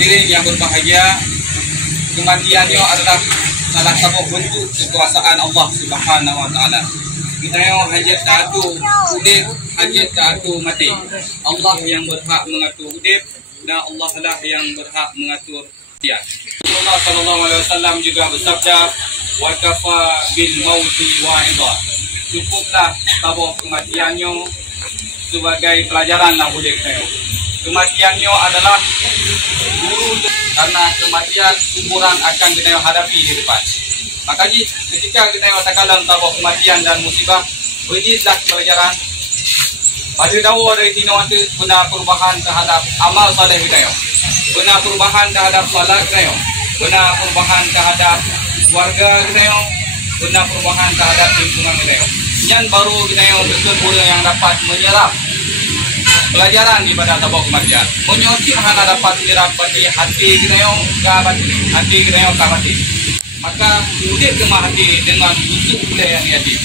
Hadirin yang berbahagia, kematiannya adalah salah satu bentuk kekuasaan Allah Subhanahu wa taala. Kita yang hajat satu udip, hajat satu mati. Allah yang berhak mengatur udip dan Allah lah yang berhak mengatur kematian. Rasulullah sallallahu alaihi wasallam juga bersabda, "Wa kafa bil mauti wa'idha." Cukuplah tabur kematiannya sebagai pelajaran lah udip saya. Kematiannya adalah guru, karena kematian kuburan akan kita hadapi di depan. Maka ketika kita katakan tabur kematian dan musibah, berilah pelajaran. Pada dakwah dari Tino itu benar perubahan terhadap amal saleh kita, benar perubahan terhadap salat kita, benar perubahan terhadap keluarga kita, benar perubahan terhadap lingkungan kita. Yang baru kita betul-betul yang dapat menyerap pelajaran di pada tabur kematian. Menyocik hana dapat menyerap bagi hati kita hati kita mati. Maka udip kemah hati dengan busuk budaya yatim.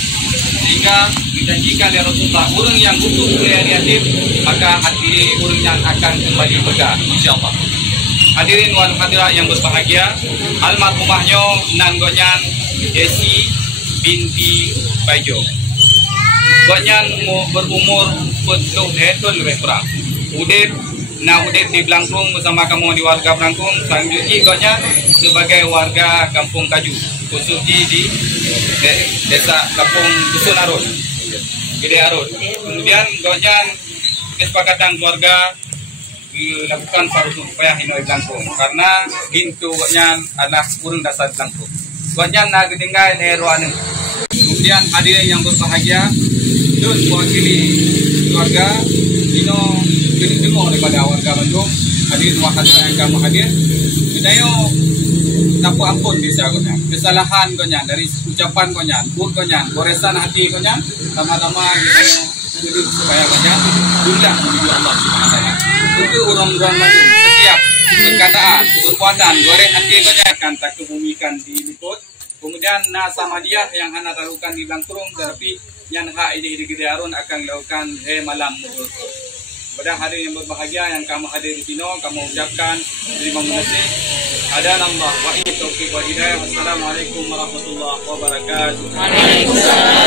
Sehingga dijanjikan oleh Rasulullah, orang yang busuk budaya yatim, maka hati orang yang akan kembali berkah, insyaAllah. Hadirin wan hadirat yang berbahagia, almarhumahnya nanggonyan Desi binti Bajo. Gonyan berumur 40 tahun lebih kurang. Udip di Blangkung bersama kamu di warga Blangkung. Selanjutnya gonyan sebagai warga Kampung Kaju, khususnya di desa Kampung Dusun Arun, Gede Arun. Kemudian gonyan kesepakatan keluarga dilakukan fardu upaya hinoi Blangkung karena pintu gonyan adalah kurang dasar Blangkung. Gonyan nak tinggal di ruangan. Kemudian hadirin yang berbahagia, dan mewakili keluarga Dino dengar daripada warga Bandung, hadirin wahadirat yang kamu hadir, kita tapu ampun bisa konyan, kesalahan konyan dari ucapan konyan, goresan hati konyan, lama-lama kita supaya konyan diundang menuju Allah Subhanahu wa taala. Untuk orang-orang Bandung setiap perkataan, perbuatan, goreng hati konyan akan tak kebumikan di liput. Kemudian Nasamadiah yang hana lakukan di Blangkung, tetapi yang hak ini di Gede Arun akan dilakukan malam. Pada hari yang berbahagia yang kamu hadir di sini, kamu ucapkan terima kasih. Ada nama wa taufiq wa hidayah. Wassalamualaikum warahmatullahi wabarakatuh. Waalaikumsalam.